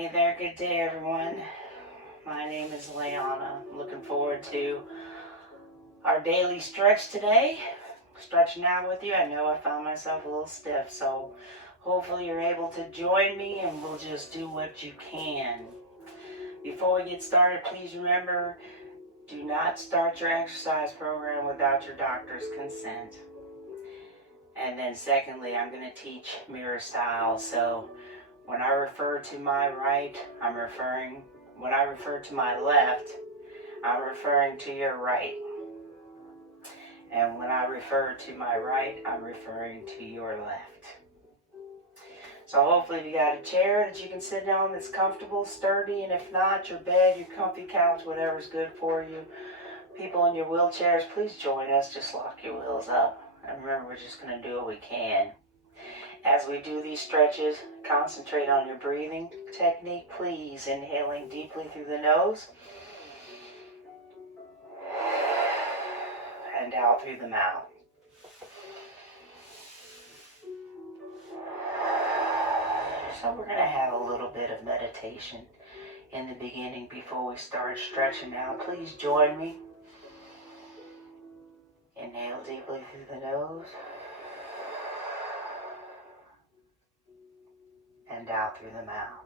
Hey there, good day everyone. My name is Leanna. I'm looking forward to our daily stretch today. Stretching out with you. I know I found myself a little stiff, so hopefully you're able to join me and we'll just do what you can. Before we get started, please remember, do not start your exercise program without your doctor's consent. And then secondly, I'm going to teach mirror style, so when I refer to my right, when I refer to my left, I'm referring to your right. And when I refer to my right, I'm referring to your left. So hopefully you got a chair that you can sit down that's comfortable, sturdy, and if not, your bed, your comfy couch, whatever's good for you. People in your wheelchairs, please join us. Just lock your wheels up. And remember, we're just going to do what we can. As we do these stretches, concentrate on your breathing technique, please. Inhaling deeply through the nose and out through the mouth. So we're going to have a little bit of meditation in the beginning before we start stretching out. Please join me. Inhale deeply through the nose and out through the mouth.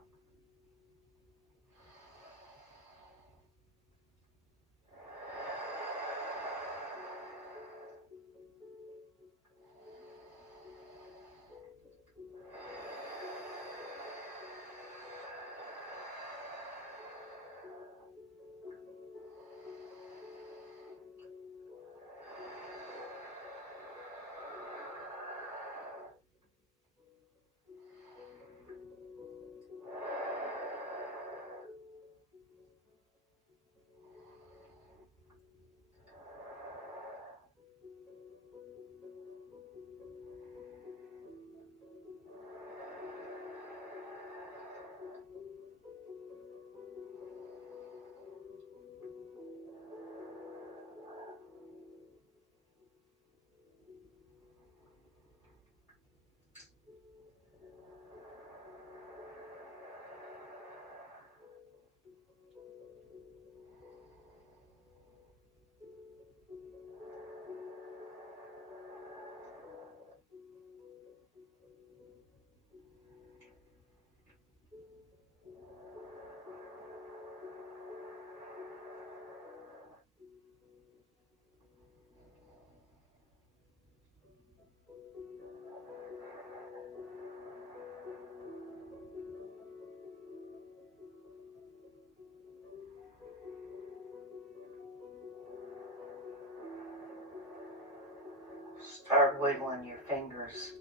Start wiggling your fingers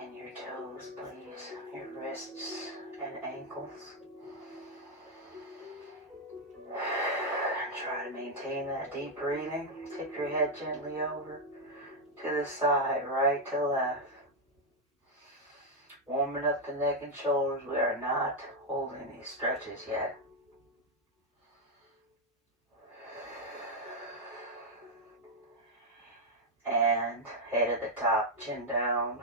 and your toes, please. Your wrists and ankles. And try to maintain that deep breathing. Tip your head gently over to the side, right to left. Warming up the neck and shoulders. We are not holding these stretches yet. And head at the top, chin down.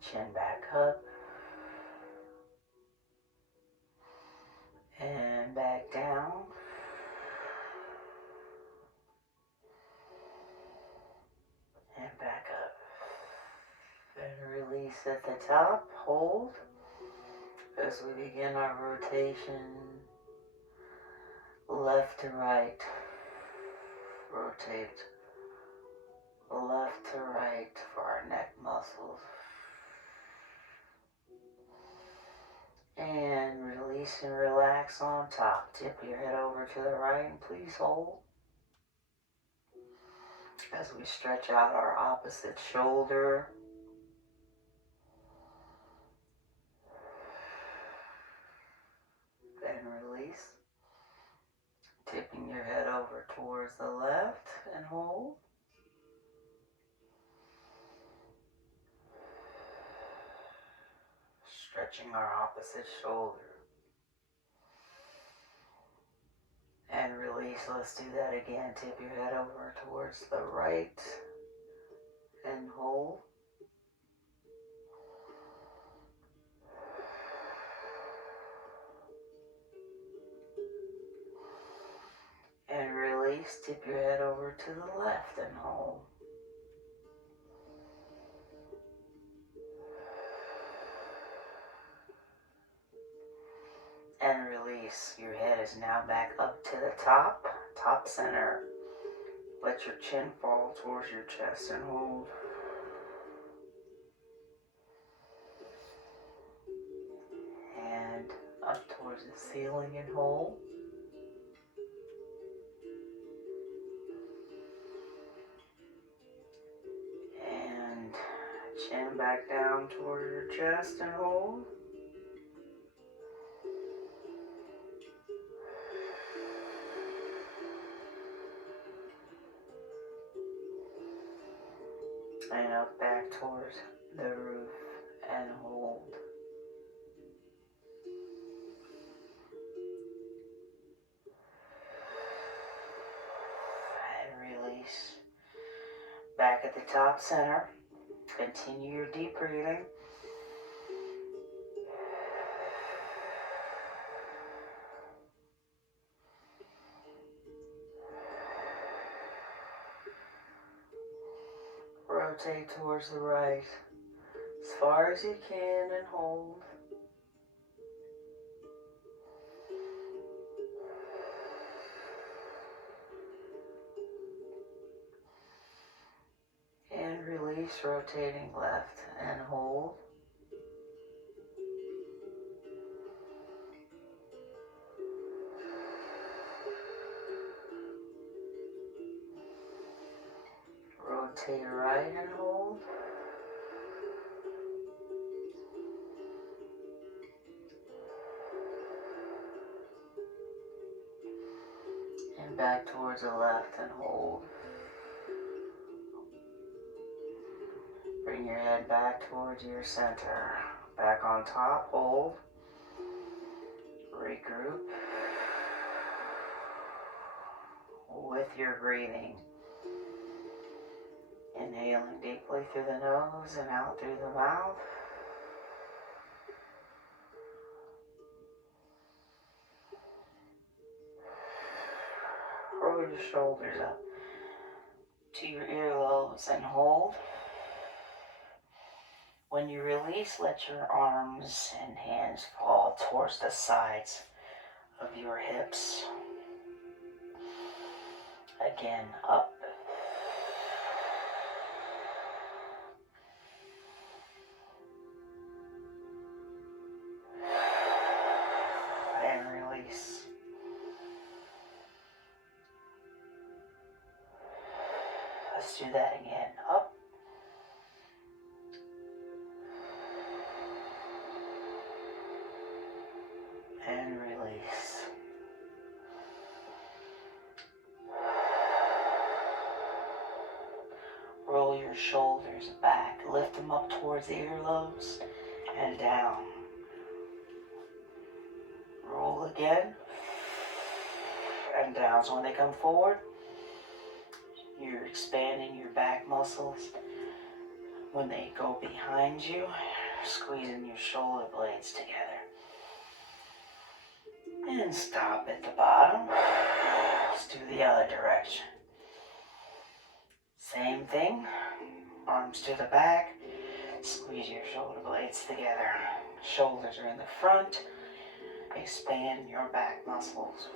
Chin back up. And back down. And back up. And release at the top. Hold. As we begin our rotation. Left to right. Rotate left to right for our neck muscles. And release and relax on top. Tip your head over to the right and please hold. As we stretch out our opposite shoulder. Then release. Tipping your head over towards the left and hold. Stretching our opposite shoulder. And release. Let's do that again. Tip your head over towards the right and hold. tip your head over to the left and hold. And release. Your head is now back up to the top center. Let your chin fall towards your chest and hold. And up towards the ceiling and hold. And chin back down towards your chest and hold. And up back towards the roof and hold. And release. Back at the top center. Continue your deep breathing. Rotate towards the right as far as you can and hold. And release, rotating left and hold. Rotate right and hold. And back towards the left and hold. Bring your head back towards your center. Back on top, hold. Regroup with your breathing. Inhaling deeply through the nose and out through the mouth. Roll your shoulders up to your earlobes and hold. When you release, let your arms and hands fall towards the sides of your hips. Again, up. And release. Let's do that again. Up. And release. Roll your shoulders back. Lift them up towards the earlobes and down. Roll again and down. So when they come forward, you're expanding your back muscles. When they go behind you, squeezing your shoulder blades together. And stop at the bottom. Let's do the other direction. Same thing. Arms to the back. Squeeze your shoulder blades together. Shoulders are in the front. Expand your back muscles.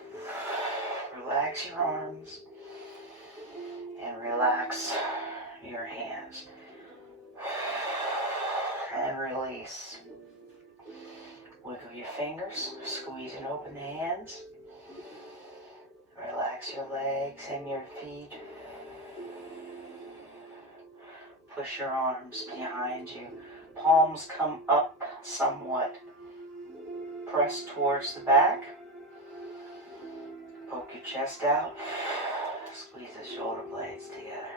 Relax your arms. And relax your hands. And release. Wiggle your fingers, squeeze and open the hands. Relax your legs and your feet. Push your arms behind you. Palms come up somewhat. Press towards the back. Poke your chest out. Squeeze the shoulder blades together.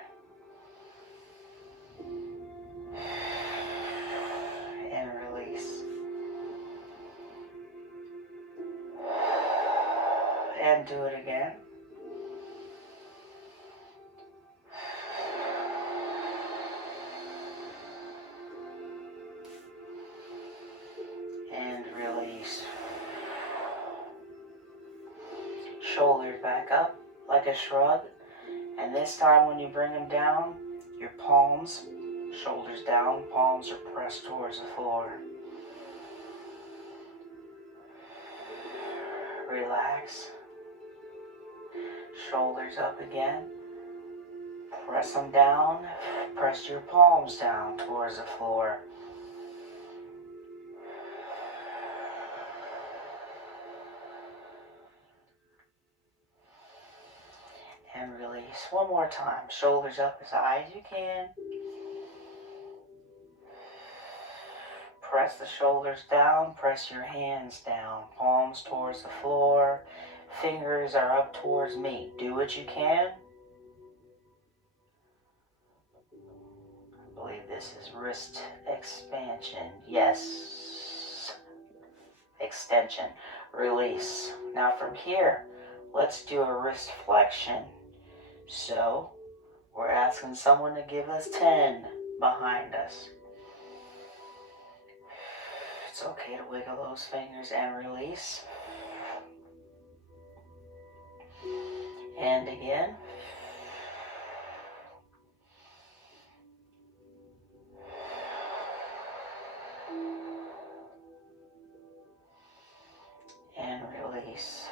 And release. And do it again. And release. Shoulders back up like a shrug. And this time when you bring them down, your palms, shoulders down, palms are pressed towards the floor. Relax. Shoulders up again. Press them down. Press your palms down towards the floor. And release. One more time. Shoulders up as high as you can. Press the shoulders down. Press your hands down. Palms towards the floor. Fingers are up towards me. Do what you can. I believe this is wrist expansion. Yes. Extension. Release. Now from here, let's do a wrist flexion. So, we're asking someone to give us 10 behind us. It's okay to wiggle those fingers and release. And again. And release.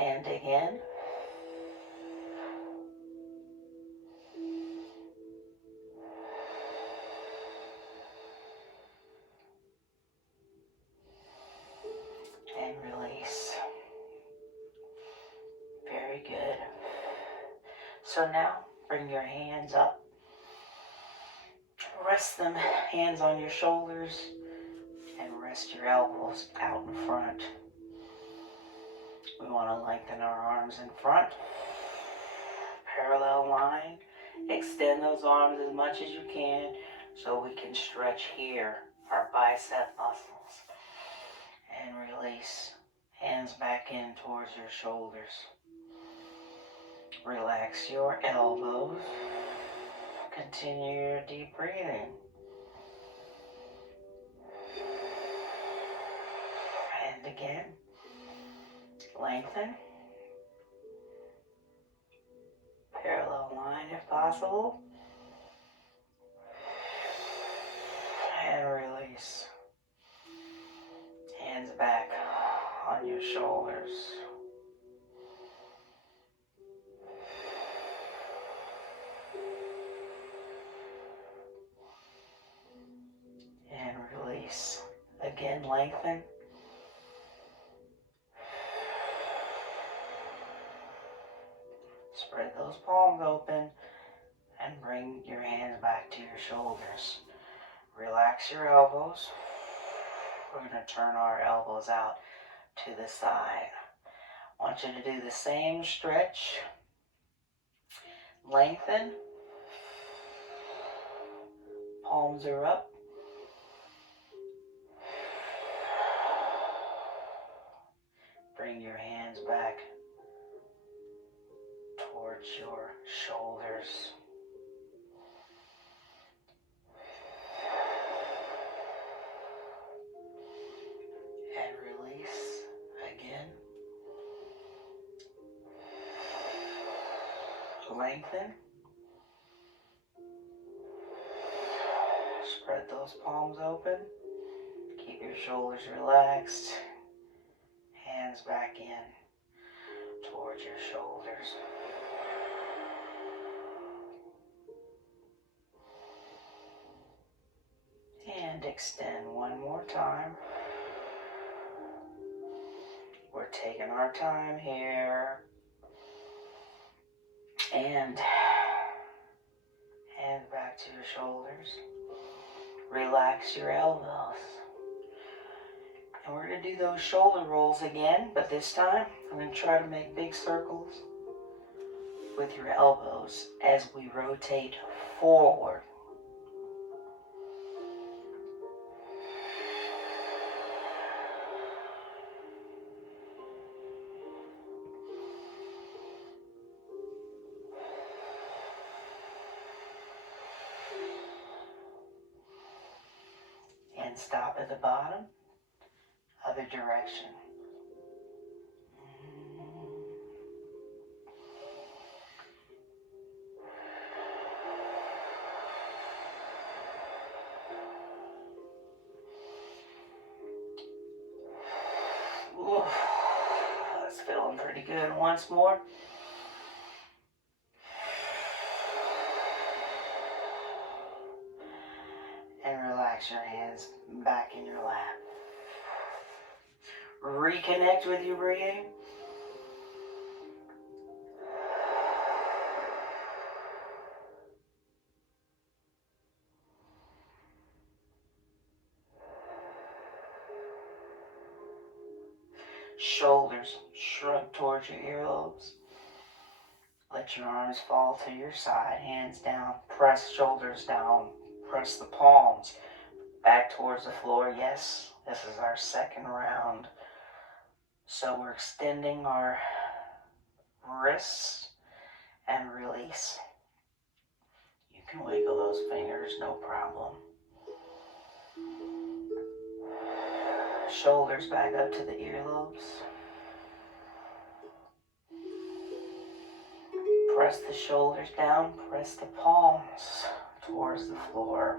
And again. And release. Very good. So now, bring your hands up. Rest them, hands on your shoulders, and rest your elbows out in front. We want to lengthen our arms in front. Parallel line. Extend those arms as much as you can so we can stretch here, our bicep muscles. And release. Hands back in towards your shoulders. Relax your elbows. Continue your deep breathing. And again. Lengthen. Parallel line if possible. And release. Hands back on your shoulders. And release. Again, lengthen. Spread those palms open and bring your hands back to your shoulders. Relax your elbows. We're going to turn our elbows out to the side. I want you to do the same stretch. Lengthen. Palms are up. Bring your hands back towards your shoulders. And release again. Lengthen. Spread those palms open. Keep your shoulders relaxed. Hands back in towards your shoulders. And extend one more time. We're taking our time here. And hands back to your shoulders. Relax your elbows. And we're going to do those shoulder rolls again, but this time I'm going to try to make big circles with your elbows as we rotate forward. And stop at the bottom. Other direction. Good. Once more. And relax your hands back in your lap. Reconnect with your breathing. Shoulders shrug towards your earlobes. Let your arms fall to your side, hands down. Press shoulders down. Press the palms back towards the floor. Yes, this is our second round. So we're extending our wrists and release. You can wiggle those fingers, no problem. Shoulders back up to the earlobes. Press the shoulders down, press the palms towards the floor.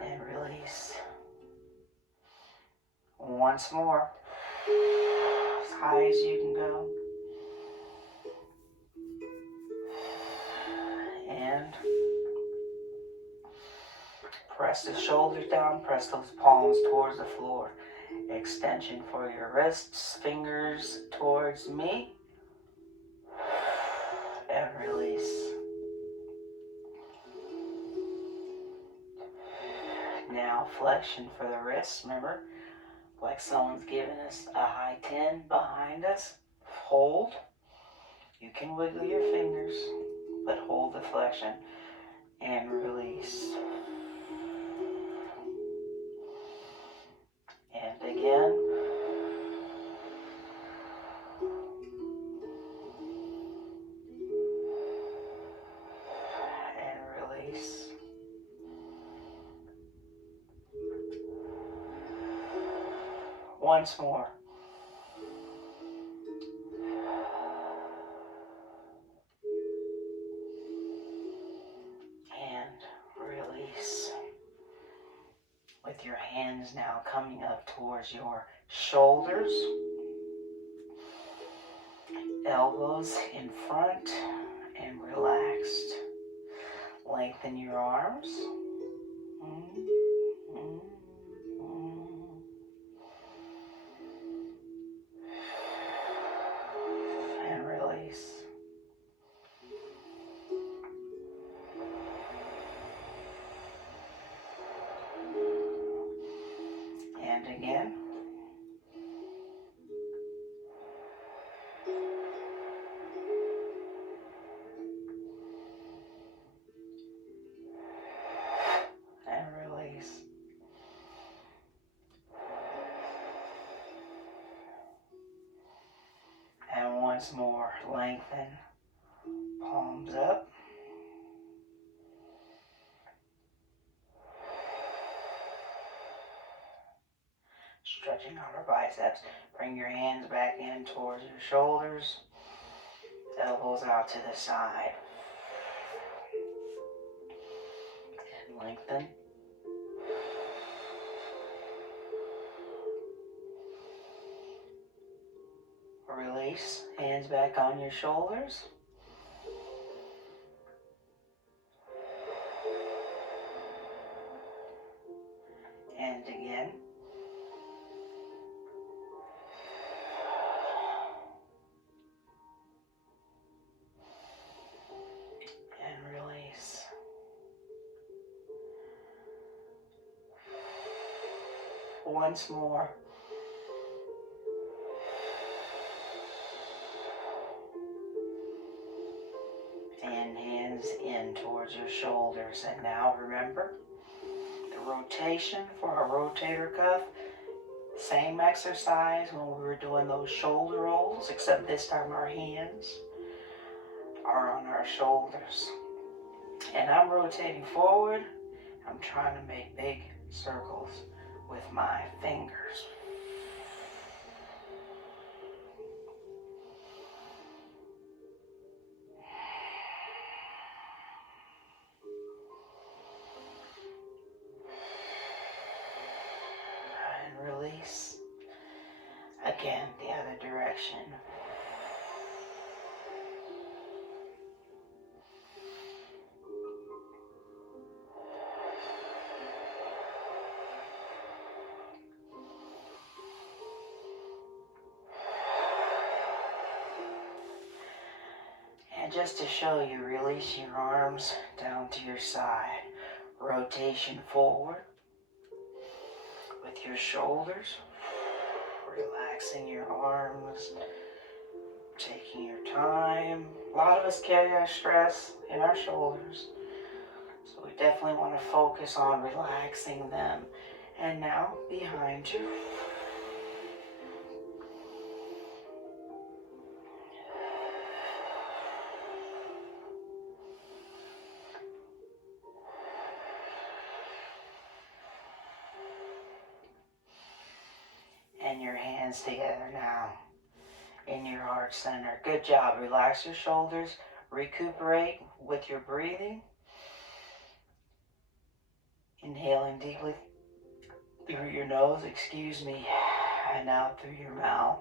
And release. Once more. As high as you can go. And press the shoulders down, press those palms towards the floor. Extension for your wrists, fingers towards me. And release. Now flexion for the wrists, remember? Like someone's giving us a high 10 behind us. Hold. You can wiggle your fingers, but hold the flexion and release. And again. And release. Once more. And release. With your hands now coming up towards your shoulders. Elbows in front and relaxed. Lengthen your arms. And release. And again. And release. And once more, lengthen. Palms up. Stretching out our biceps. Bring your hands back in towards your shoulders. Elbows out to the side. And lengthen. Release. Hands back on your shoulders. And again. And release. Once more. And hands in towards your shoulders. And now remember the rotation for our rotator cuff. Same exercise when we were doing those shoulder rolls, except this time our hands are on our shoulders. And I'm rotating forward. I'm trying to make big circles with my fingers. release. Again, the other direction. And just to show you, release your arms down to your side. Rotation forward with your shoulders. Relaxing your arms, taking your time. A lot of us carry our stress in our shoulders, so we definitely want to focus on relaxing them. And now behind you. And your hands together now in your heart center. Good job. Relax your shoulders. Recuperate with your breathing. Inhaling deeply through your nose, and out through your mouth.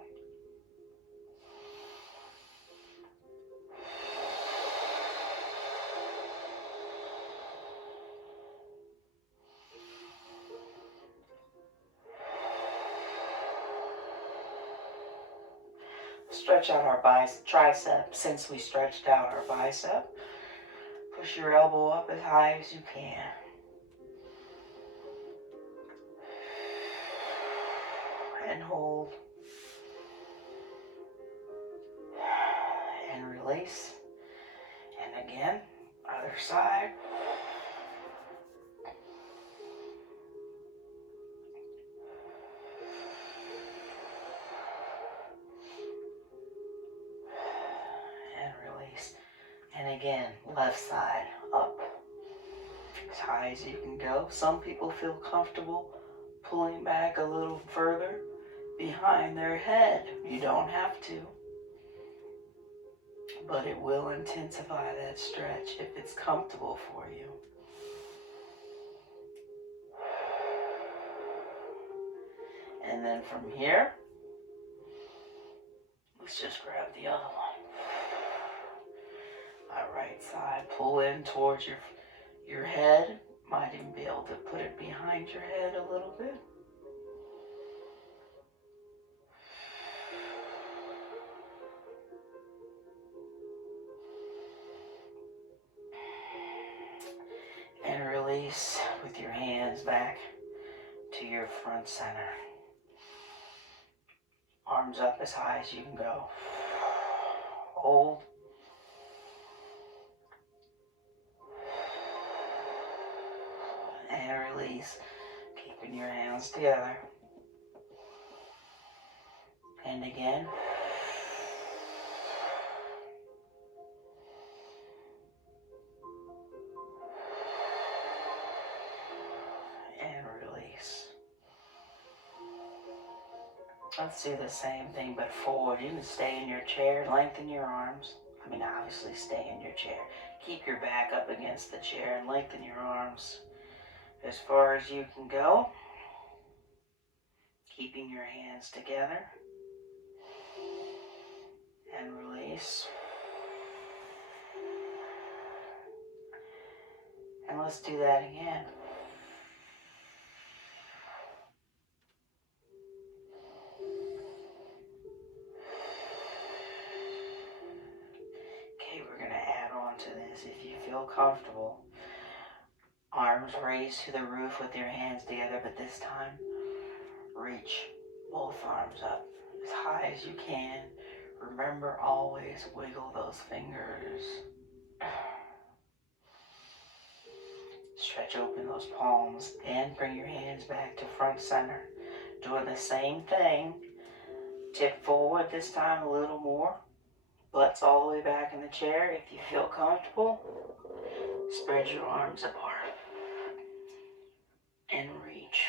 Stretch out our tricep. Since we stretched out our bicep, push your elbow up as high as you can. And hold. And release. And again, other side. And again, left side up as high as you can go. Some people feel comfortable pulling back a little further behind their head. You don't have to, but it will intensify that stretch if it's comfortable for you. And then from here, let's just grab the other one. Right side, pull in towards your head. Might even be able to put it behind your head a little bit. And release with your hands back to your front center. Arms up as high as you can go. Hold. And release, keeping your hands together. And again. And release. Let's do the same thing but forward. You can stay in your chair, lengthen your arms. Obviously stay in your chair. Keep your back up against the chair and lengthen your arms as far as you can go, keeping your hands together, and release. And let's do that again. Okay, we're going to add on to this if you feel comfortable. Arms raised to the roof with your hands together, but this time, reach both arms up as high as you can. Remember, always wiggle those fingers. Stretch open those palms and bring your hands back to front center. Doing the same thing. Tip forward this time a little more. Butts all the way back in the chair. If you feel comfortable, spread your arms apart. And reach.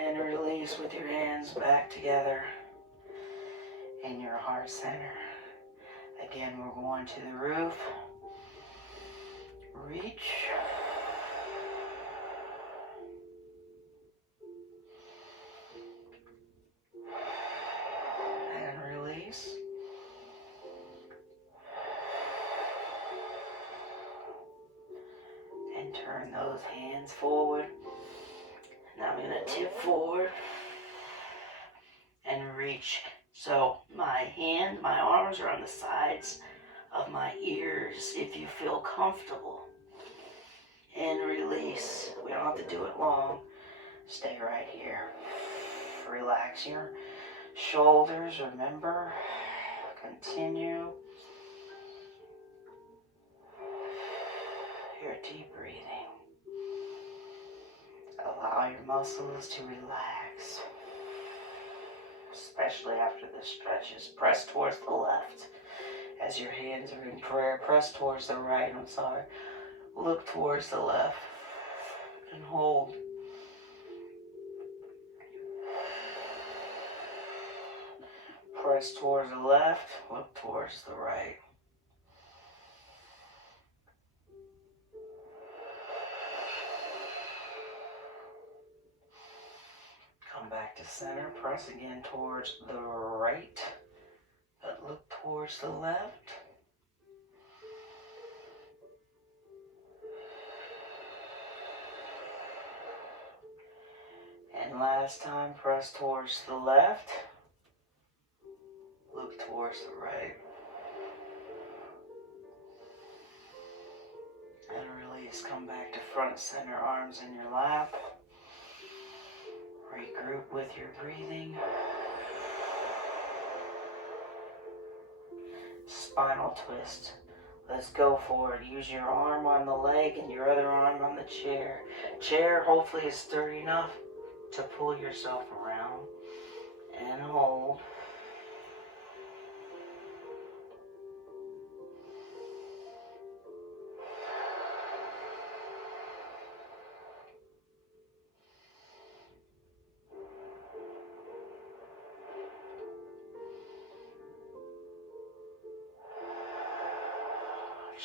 And release with your hands back together in your heart center. Again, we're going to the roof. Reach. And release. And turn those hands forward. Now I'm going to tip forward and reach. So my arms are on the sides of my ears if you feel comfortable. And release. We don't have to do it long. Stay right here. Relax your shoulders, remember. Continue. Your deep breathing. Allow your muscles to relax. Especially after the stretches. Press towards the left. As your hands are in prayer, press towards the right. I'm sorry. Look towards the left. And hold. Press towards the left, look towards the right. Come back to center, press again towards the right, but look towards the left. And last time, press towards the left. Look towards the right. And release. Come back to front center, arms in your lap. Regroup with your breathing. Spinal twist. Let's go for it. Use your arm on the leg and your other arm on the chair. Chair hopefully is sturdy enough to pull yourself around. And hold.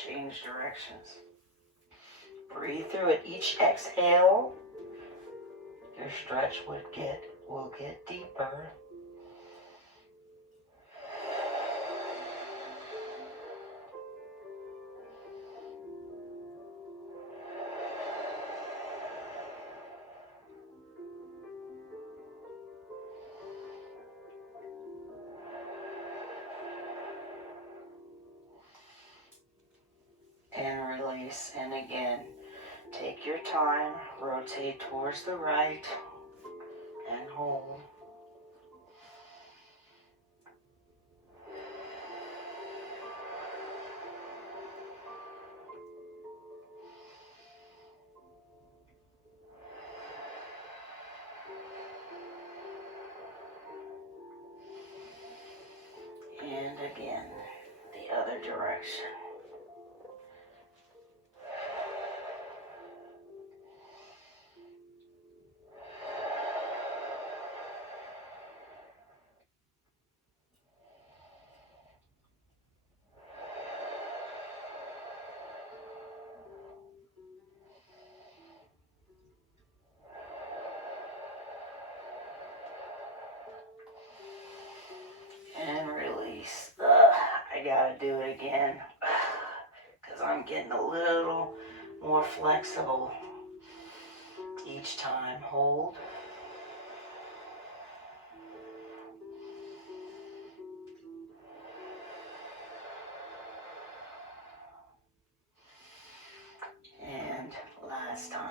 Change directions. Breathe through it. Each exhale, your stretch will get deeper. And release. And again, take your time, rotate towards the right, and hold. And again, the other direction. And release. I gotta do it again because I'm getting a little more flexible each time. Hold. And last time.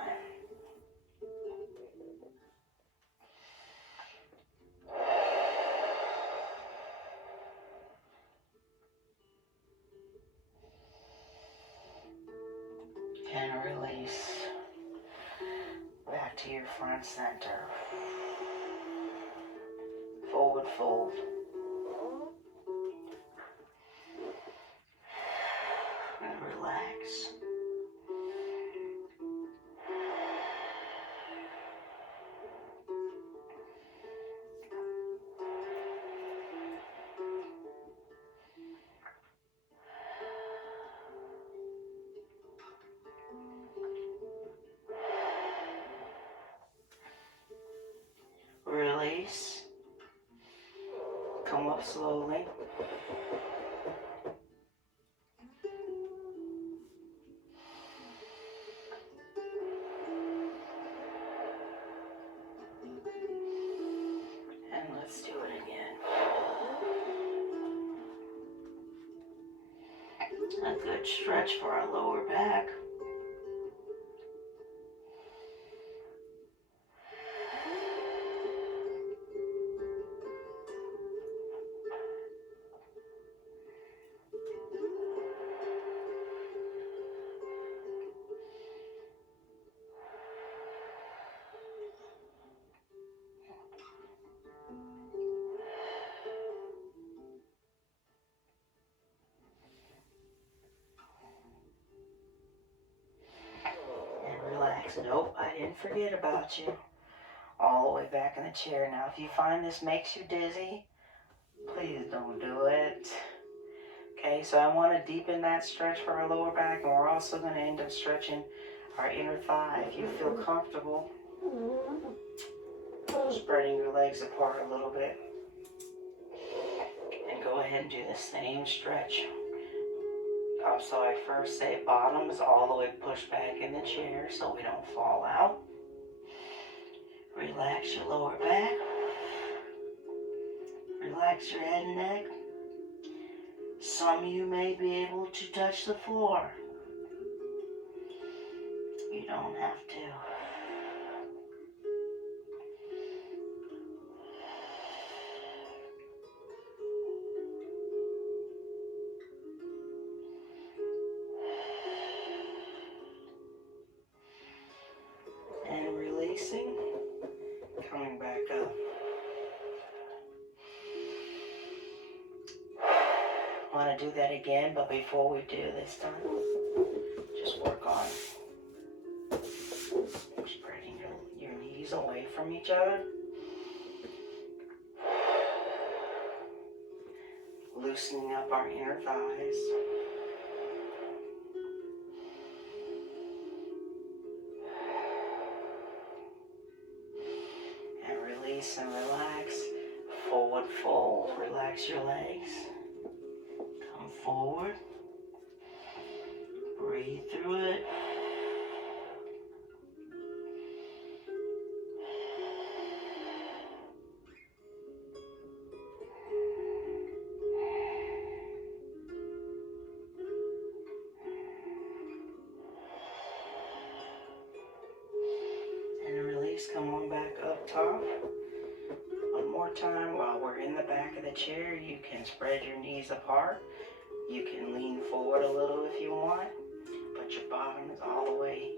And release. Back to your front center. Forward fold. And relax. release. Come up slowly. And let's do it again. A good stretch for our lower back. And relax. Nope, I didn't forget about you. All the way back in the chair. Now, if you find this makes you dizzy, please don't do it. Okay, so I want to deepen that stretch for our lower back, and we're also going to end up stretching our inner thigh. If you feel comfortable, spreading your legs apart a little bit, and go ahead and do the same stretch. So I first say bottom is all the way pushed back in the chair so we don't fall out. Relax your lower back. Relax your head and neck. Some of you may be able to touch the floor. You don't have to. And releasing, coming back up. I want to do that again, but before we do this time, just work on spreading your knees away from each other. Loosening up our inner thighs. And release and relax. Forward fold. Relax your legs. Come forward. Breathe through it. And release. Come on back up top. One more time while we're in the back of the chair. You can spread your knees apart. You can lean forward a little if you want, but your bottom is all the way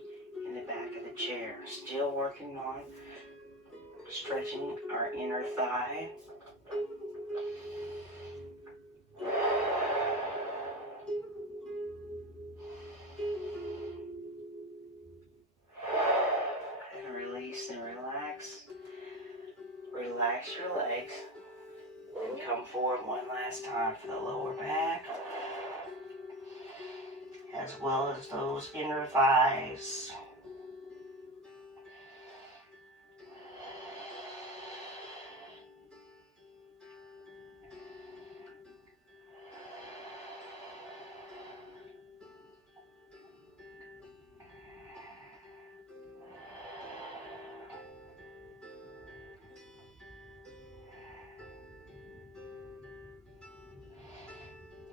in the back of the chair. Still working on stretching our inner thigh. And release and relax. Relax your legs. And come forward one last time for the lower back, as well as those inner thighs.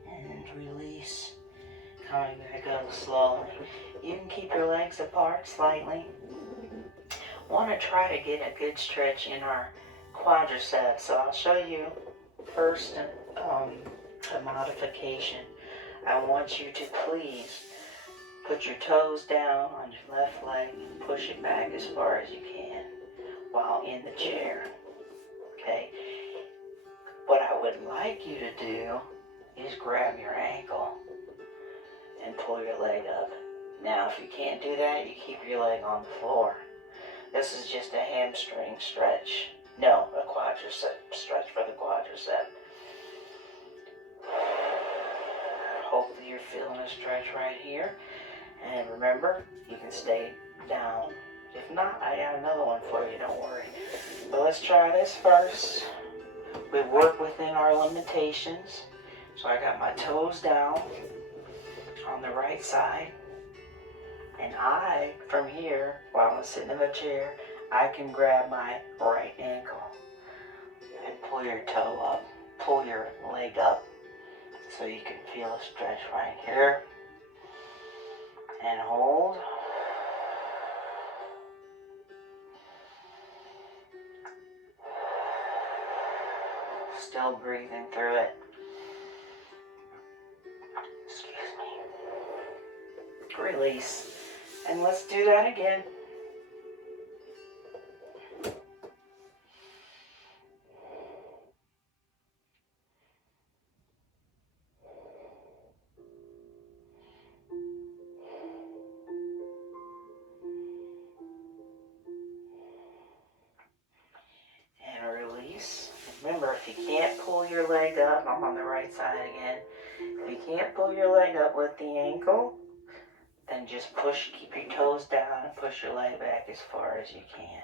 And release. Coming back up slowly. You can keep your legs apart slightly. Want to try to get a good stretch in our quadriceps. So I'll show you first a modification. I want you to please put your toes down on your left leg and push it back as far as you can while in the chair. Okay? What I would like you to do is grab your ankle and pull your leg up. Now, if you can't do that, you keep your leg on the floor. This is just a hamstring stretch. No, a quadricep stretch for the quadricep. Hopefully you're feeling a stretch right here. And remember, you can stay down If not, I got another one for you, don't worry. But let's try this first. We work within our limitations. So I got my toes down on the right side. And from here, while I'm sitting in the chair, I can grab my right ankle and pull your toe up, pull your leg up, so you can feel a stretch right here. And hold. Still breathing through it. Excuse me. Release. And let's do that again. And release. Remember, if you can't pull your leg up, I'm on the right side again. If you can't pull your leg up with the ankle, then just keep your toes down and push your leg back as far as you can.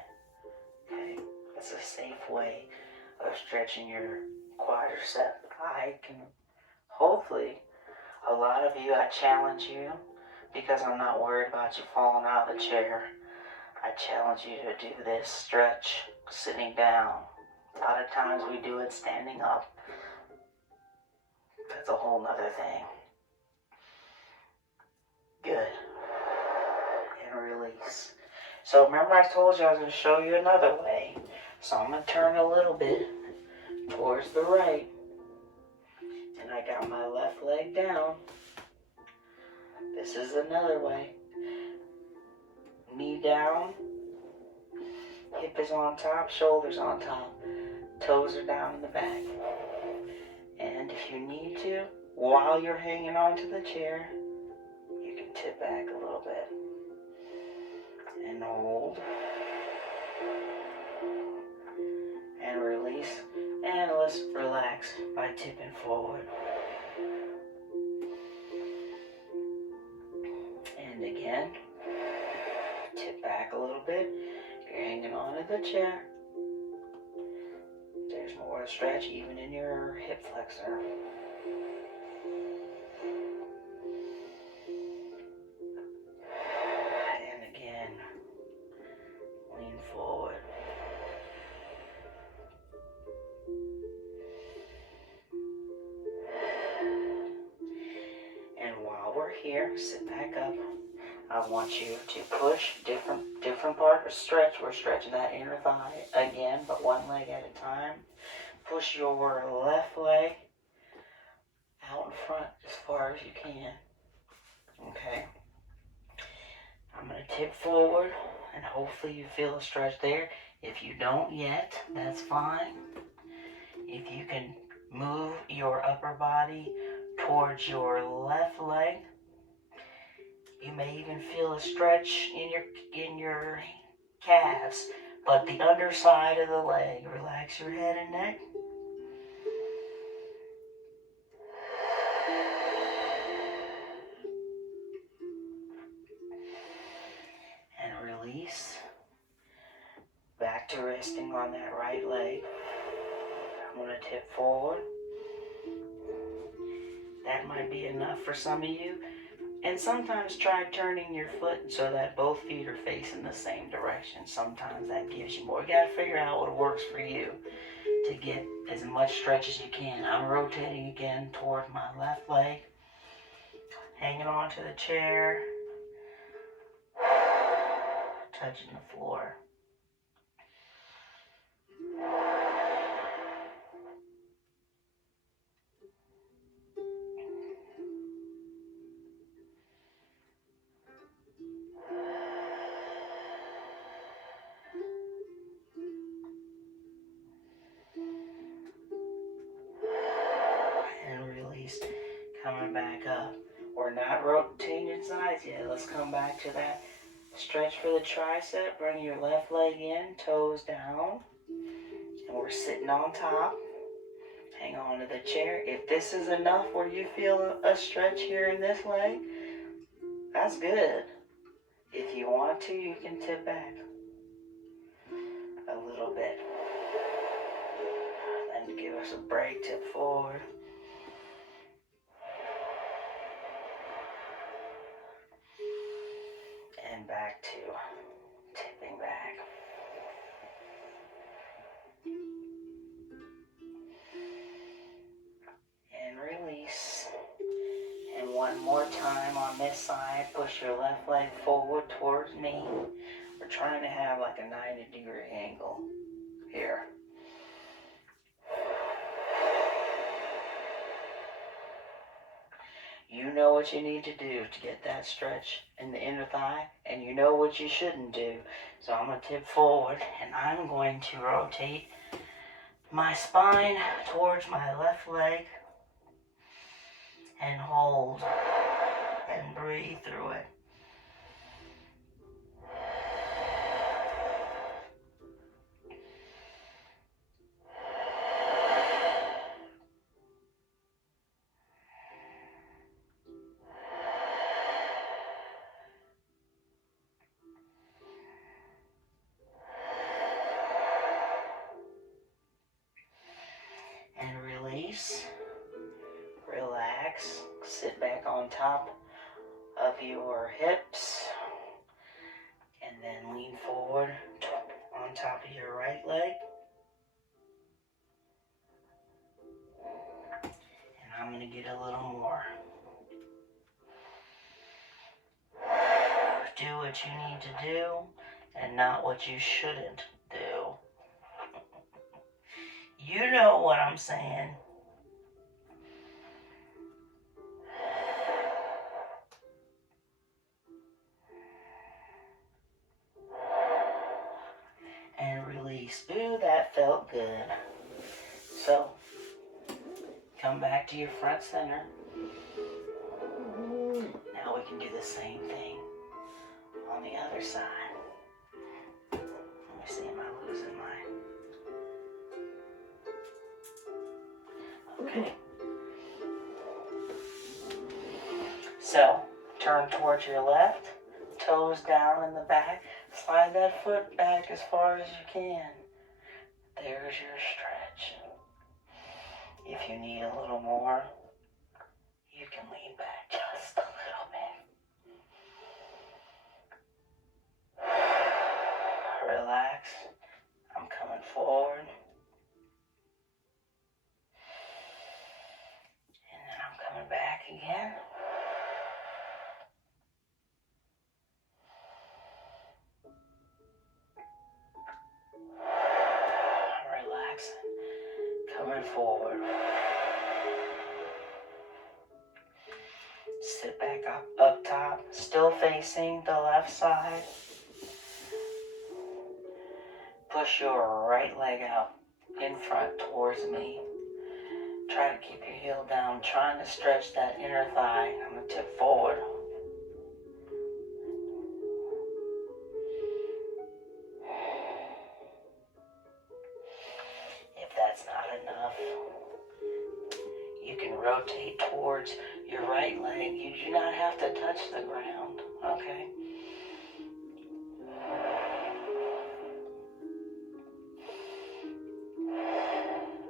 Okay? That's a safe way of stretching your quadricep. Hopefully, a lot of you, I challenge you, because I'm not worried about you falling out of the chair. I challenge you to do this stretch sitting down. A lot of times we do it standing up. That's a whole nother thing. Good. And release. So remember I told you I was going to show you another way. So I'm going to turn a little bit towards the right. And I got my left leg down. This is another way. Knee down. Hip is on top, shoulders on top. Toes are down in the back. And if you need to, while you're hanging onto the chair, you can tip back a little bit. And hold. And release. And let's relax by tipping forward. And again, tip back a little bit. You're hanging onto the chair. There's more stretch even in your hip flexor. And again, lean forward. And while we're here, sit back up. I want you to push different part of stretch. We're stretching that inner thigh again, but one leg at a time. Push your left leg out in front as far as you can. Okay. I'm going to tip forward, and hopefully you feel a stretch there. If you don't yet, that's fine. If you can move your upper body towards your left leg, you may even feel a stretch in your calves, but the underside of the leg. Relax your head and neck. And release. Back to resting on that right leg. I'm going to tip forward. That might be enough for some of you. And sometimes try turning your foot so that both feet are facing the same direction. Sometimes that gives you more. You got to figure out what works for you to get as much stretch as you can. I'm rotating again toward my left leg. Hanging onto the chair. Touching the floor. Coming back up. We're not rotating sides yet. Let's come back to that. Stretch for the tricep. Bring your left leg in, toes down. And we're sitting on top. Hang on to the chair. If this is enough where you feel a stretch here in this leg, that's good. If you want to, you can tip back a little bit. Then give us a break, tip forward. And back to tipping back. And release. And one more time on this side, push your left leg forward towards me. We're trying to have like a 90-degree angle here. You know what you need to do to get that stretch in the inner thigh, and you know what you shouldn't do. So I'm going to tip forward, and I'm going to rotate my spine towards my left leg and hold and breathe through it. And release, relax, sit back on top of your hips, and then lean forward on top of your right leg. And I'm going to get a little more. Do what you need to do and not what you shouldn't do. You know what I'm saying. And release. Ooh, that felt good. So, come back to your front center. Now we can do the same thing on the other side. Let me see, am I losing mine? Okay. So, turn towards your left, toes down in the back, slide that foot back as far as you can. There's your stretch. If you need a little more, you can lean back just a little bit. Relax. I'm coming forward. And then I'm coming back again. Relaxing. Coming forward. Sit back up top, still facing the left side. Push your right leg out in front towards me. Try to keep your heel down, trying to stretch that inner thigh. I'm going to tip forward. If that's not enough, you can rotate towards your right leg. You do not have to touch the ground, okay?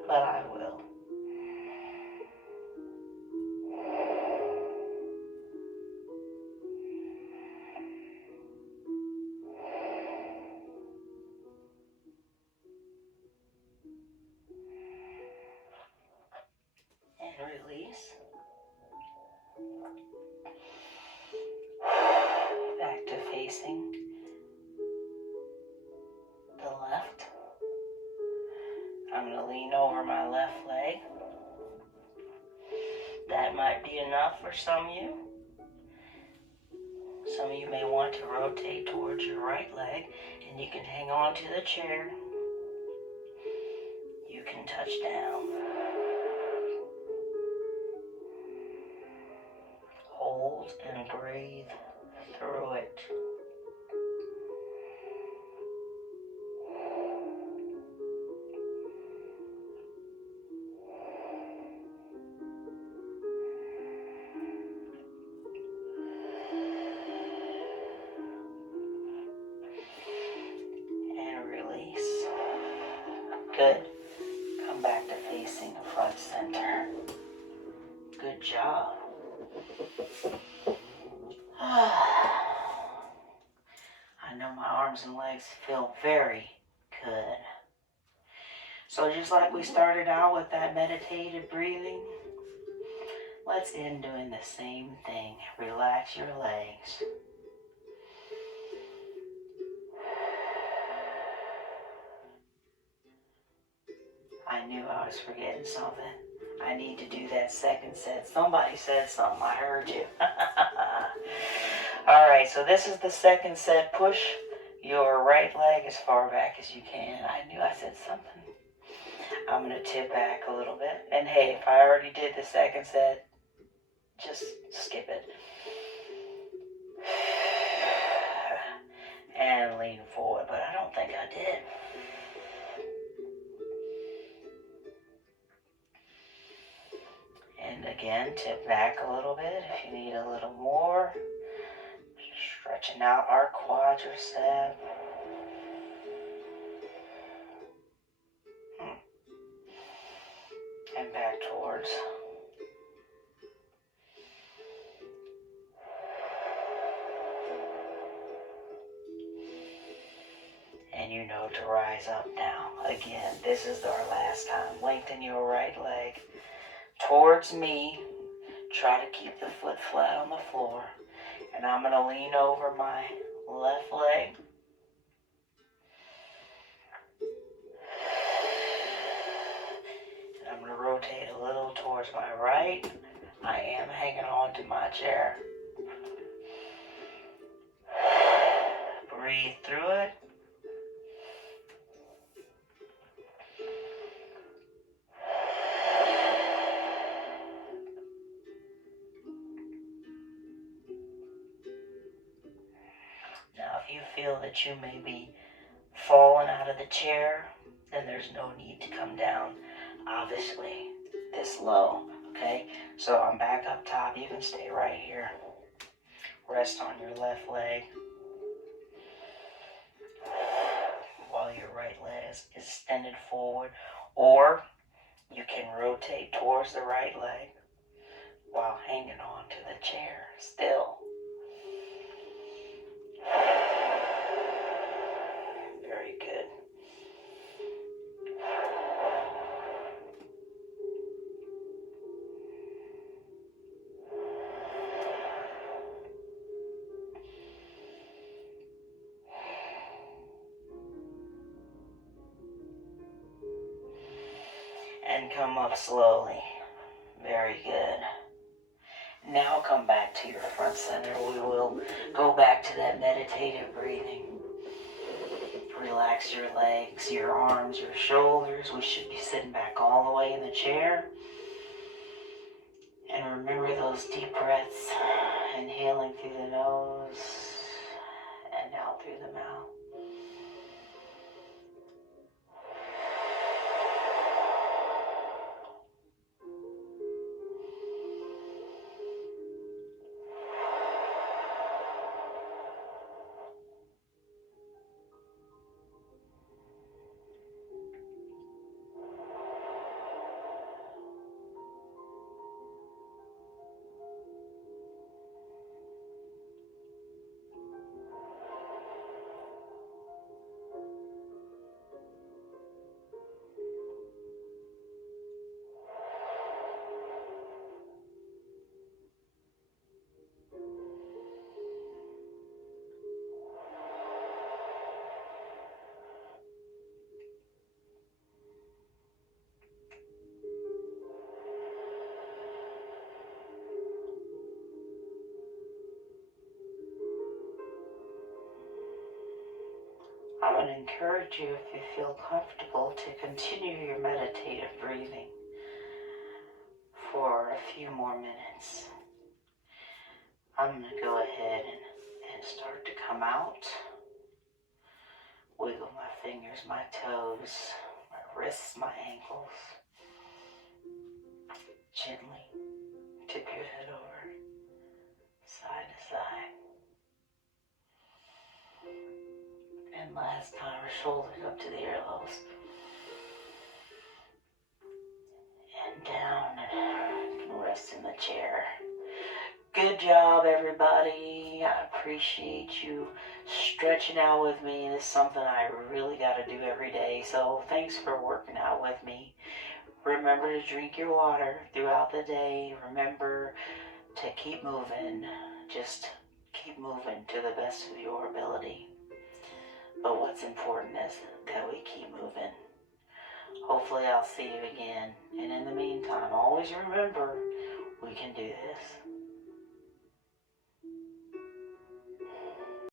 But I will. And release. Back to facing the left. I'm going to lean over my left leg. That might be enough for some of you. Some of you may want to rotate towards your right leg, and you can hang on to the chair. You can touch down. Hold and breathe through it. Good. Come back to facing the front center. Good job. I know my arms and legs feel very good. So just like we started out with that meditative breathing, let's end doing the same thing. Relax your legs. I knew I was forgetting something. I need to do that second set. Somebody said something. I heard you. All right, so this is the second set. Push your right leg as far back as you can. I knew I said something. I'm going to tip back a little bit. And hey, if I already did the second set, just skip it. And lean forward, but I don't think I did. And again, tip back a little bit if you need a little more. Stretching out our quadricep. And back towards. And you know to rise up now. Again, this is our last time. Lengthen your right leg towards me. Try to keep the foot flat on the floor. And I'm going to lean over my left leg. And I'm going to rotate a little towards my right. I am hanging on to my chair. Breathe through it. Now, if you feel that you may be falling out of the chair, then there's no need to come down, obviously, this low, okay? So I'm back up top. You can stay right here. Rest on your left leg while your right leg is extended forward, or you can rotate towards the right leg while hanging on to the chair still. Very good. And come up slowly. Very good. Now come back to your front center. We will go back to that meditative breathing. Relax your legs, your arms, your shoulders. We should be sitting back all the way in the chair. And remember those deep breaths. Inhaling through the nose and out through the mouth. I would encourage you, if you feel comfortable, to continue your meditative breathing for a few more minutes. I'm going to go ahead and start to come out. Wiggle my fingers, my toes, my wrists, my ankles. Gently tip your head over, side to side. And last time, our shoulders up to the earlobes. job, everybody. I appreciate you stretching out with me. It's something I really got to do every day. So thanks for working out with me. Remember to drink your water throughout the day. Remember to keep moving. Just keep moving to the best of your ability. But what's important is that we keep moving. Hopefully I'll see you again. And in the meantime, always remember, we can do this.